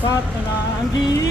ਸਤਨਾਮ ਜੀ।